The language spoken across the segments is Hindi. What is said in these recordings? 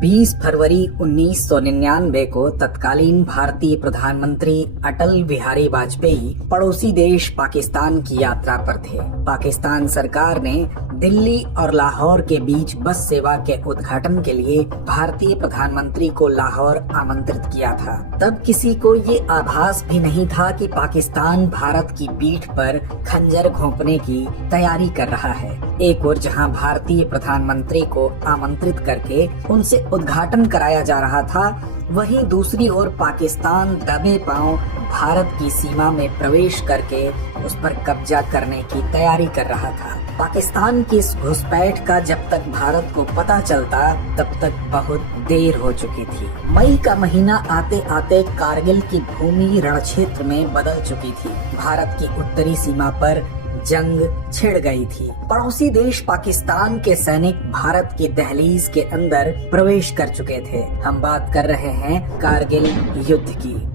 20 फरवरी 1999 को तत्कालीन भारतीय प्रधानमंत्री अटल बिहारी वाजपेयी पड़ोसी देश पाकिस्तान की यात्रा पर थे। पाकिस्तान सरकार ने दिल्ली और लाहौर के बीच बस सेवा के उद्घाटन के लिए भारतीय प्रधानमंत्री को लाहौर आमंत्रित किया था। तब किसी को ये आभास भी नहीं था कि पाकिस्तान भारत की पीठ पर खंजर घोंपने की तैयारी कर रहा है। एक ओर जहां भारतीय प्रधानमंत्री को आमंत्रित करके उनसे उद्घाटन कराया जा रहा था, वहीं दूसरी ओर पाकिस्तान दबे पांव भारत की सीमा में प्रवेश करके उस पर कब्जा करने की तैयारी कर रहा था। पाकिस्तान की इस घुसपैठ का जब तक भारत को पता चलता तब तक बहुत देर हो चुकी थी। मई का महीना आते आते कारगिल की भूमि रणक्षेत्र में बदल चुकी थी। भारत की उत्तरी सीमा पर जंग छिड़ गई थी। पड़ोसी देश पाकिस्तान के सैनिक भारत की दहलीज के अंदर प्रवेश कर चुके थे। हम बात कर रहे हैं कारगिल युद्ध की।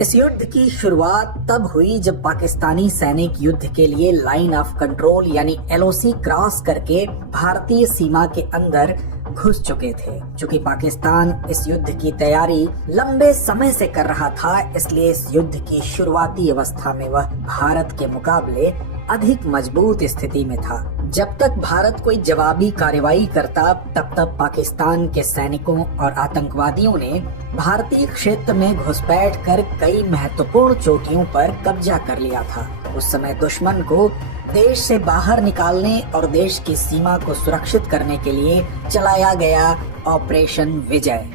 इस युद्ध की शुरुआत तब हुई जब पाकिस्तानी सैनिक युद्ध के लिए लाइन ऑफ कंट्रोल यानी LOC क्रॉस करके भारतीय सीमा के अंदर घुस चुके थे। चूंकि पाकिस्तान इस युद्ध की तैयारी लंबे समय से कर रहा था, इसलिए इस युद्ध की शुरुआती अवस्था में वह भारत के मुकाबले अधिक मजबूत स्थिति में था। जब तक भारत कोई जवाबी कार्रवाई करता, तब तक पाकिस्तान के सैनिकों और आतंकवादियों ने भारतीय क्षेत्र में घुसपैठ कर कई महत्वपूर्ण चोटियों पर कब्जा कर लिया था। उस समय दुश्मन को देश से बाहर निकालने और देश की सीमा को सुरक्षित करने के लिए चलाया गया ऑपरेशन विजय।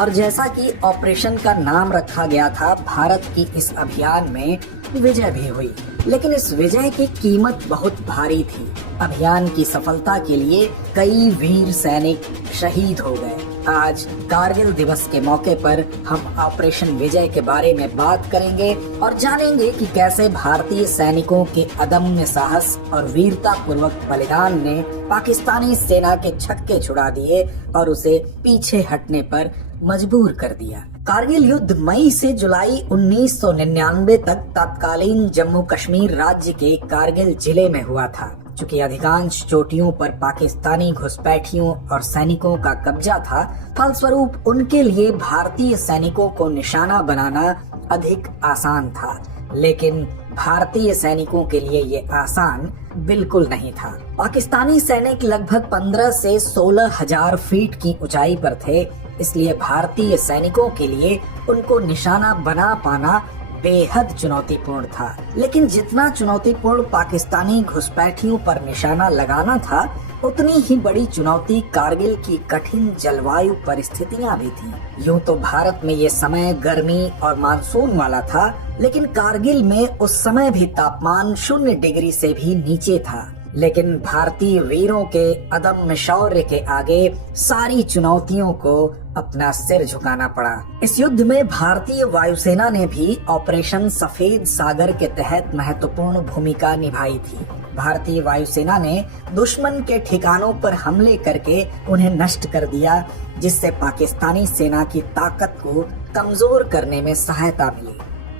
और जैसा कि ऑपरेशन का नाम रखा गया था, भारत की इस अभियान में विजय भी हुई, लेकिन इस विजय की कीमत बहुत भारी थी। अभियान की सफलता के लिए कई वीर सैनिक शहीद हो गए। आज कारगिल दिवस के मौके पर हम ऑपरेशन विजय के बारे में बात करेंगे और जानेंगे कि कैसे भारतीय सैनिकों के अदम्य साहस और वीरता पूर्वक बलिदान ने पाकिस्तानी सेना के छक्के छुड़ा दिए और उसे पीछे हटने पर मजबूर कर दिया। कारगिल युद्ध मई से जुलाई 1999 तक तत्कालीन जम्मू कश्मीर राज्य के कारगिल जिले में हुआ था। चूंकि अधिकांश चोटियों पर पाकिस्तानी घुसपैठियों और सैनिकों का कब्जा था, फलस्वरूप उनके लिए भारतीय सैनिकों को निशाना बनाना अधिक आसान था। लेकिन भारतीय सैनिकों के लिए ये आसान बिल्कुल नहीं था। पाकिस्तानी सैनिक लगभग 15 से 16 हजार फीट की ऊंचाई पर थे, इसलिए भारतीय सैनिकों के लिए उनको निशाना बना पाना बेहद चुनौतीपूर्ण था। लेकिन जितना चुनौतीपूर्ण पाकिस्तानी घुसपैठियों पर निशाना लगाना था, उतनी ही बड़ी चुनौती कारगिल की कठिन जलवायु परिस्थितियां भी थी। यूं तो भारत में ये समय गर्मी और मानसून वाला था, लेकिन कारगिल में उस समय भी तापमान 0 डिग्री से भी नीचे था। लेकिन भारतीय वीरों के अदम्य शौर्य के आगे सारी चुनौतियों को अपना सिर झुकाना पड़ा। इस युद्ध में भारतीय वायुसेना ने भी ऑपरेशन सफेद सागर के तहत महत्वपूर्ण भूमिका निभाई थी। भारतीय वायुसेना ने दुश्मन के ठिकानों पर हमले करके उन्हें नष्ट कर दिया, जिससे पाकिस्तानी सेना की ताकत को कमजोर करने में सहायता मिली।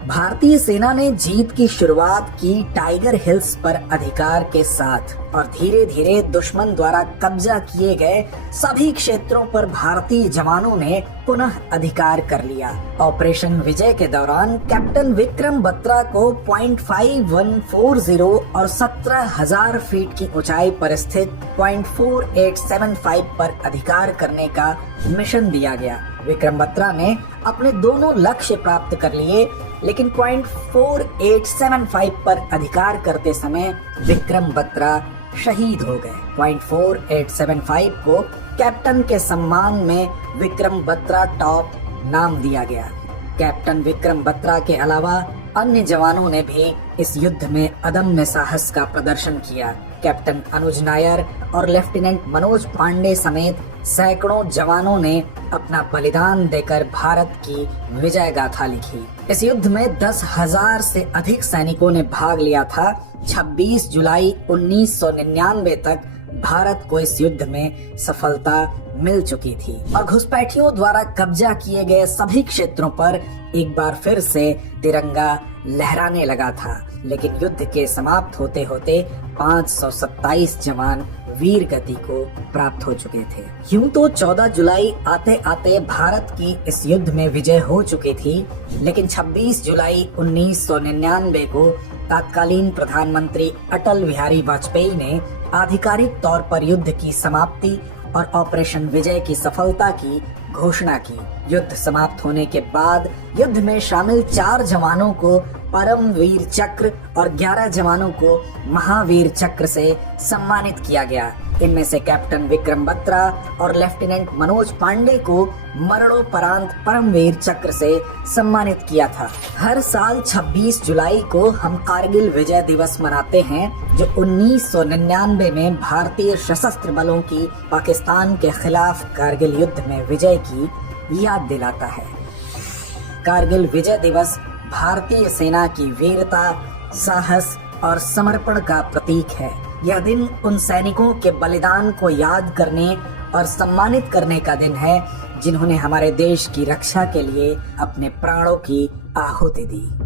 भारतीय सेना ने जीत की शुरुआत की टाइगर हिल्स पर अधिकार के साथ और धीरे धीरे दुश्मन द्वारा कब्जा किए गए सभी क्षेत्रों पर भारतीय जवानों ने पुनः अधिकार कर लिया। ऑपरेशन विजय के दौरान कैप्टन विक्रम बत्रा को .5140 और 17,000 फीट की ऊंचाई पर स्थित .4875 पर अधिकार करने का मिशन दिया गया। विक्रम बत्रा ने अपने दोनों लक्ष्य प्राप्त कर लिए, लेकिन .4875 पर अधिकार करते समय विक्रम बत्रा शहीद हो गए। .4875 को कैप्टन के सम्मान में विक्रम बत्रा टॉप नाम दिया गया। कैप्टन विक्रम बत्रा के अलावा अन्य जवानों ने भी इस युद्ध में अदम्य साहस का प्रदर्शन किया। कैप्टन अनुज नायर और लेफ्टिनेंट मनोज पांडे समेत सैकड़ों जवानों ने अपना बलिदान देकर भारत की विजय गाथा लिखी। इस युद्ध में 10,000 से अधिक सैनिकों ने भाग लिया था। 26 जुलाई 1999 तक भारत को इस युद्ध में सफलता मिल चुकी थी और घुसपैठियों द्वारा कब्जा किए गए सभी क्षेत्रों पर एक बार फिर से तिरंगा लहराने लगा था। लेकिन युद्ध के समाप्त होते होते 527 जवान वीर गति को प्राप्त हो चुके थे। यूं तो 14 जुलाई आते आते भारत की इस युद्ध में विजय हो चुकी थी, लेकिन 26 जुलाई 1999 को तत्कालीन प्रधानमंत्री अटल बिहारी वाजपेयी ने आधिकारिक तौर पर युद्ध की समाप्ति और ऑपरेशन विजय की सफलता की घोषणा की। युद्ध समाप्त होने के बाद युद्ध में शामिल 4 जवानों को परम वीर चक्र और 11 जवानों को महावीर चक्र से सम्मानित किया गया। इनमें से कैप्टन विक्रम बत्रा और लेफ्टिनेंट मनोज पांडे को मरणोपरांत परमवीर चक्र से सम्मानित किया था। हर साल 26 जुलाई को हम कारगिल विजय दिवस मनाते हैं, जो 1999 में भारतीय सशस्त्र बलों की पाकिस्तान के खिलाफ कारगिल युद्ध में विजय की याद दिलाता है। कारगिल विजय दिवस भारतीय सेना की वीरता, साहस और समर्पण का प्रतीक है। यह दिन उन सैनिकों के बलिदान को याद करने और सम्मानित करने का दिन है, जिन्होंने हमारे देश की रक्षा के लिए अपने प्राणों की आहुति दी।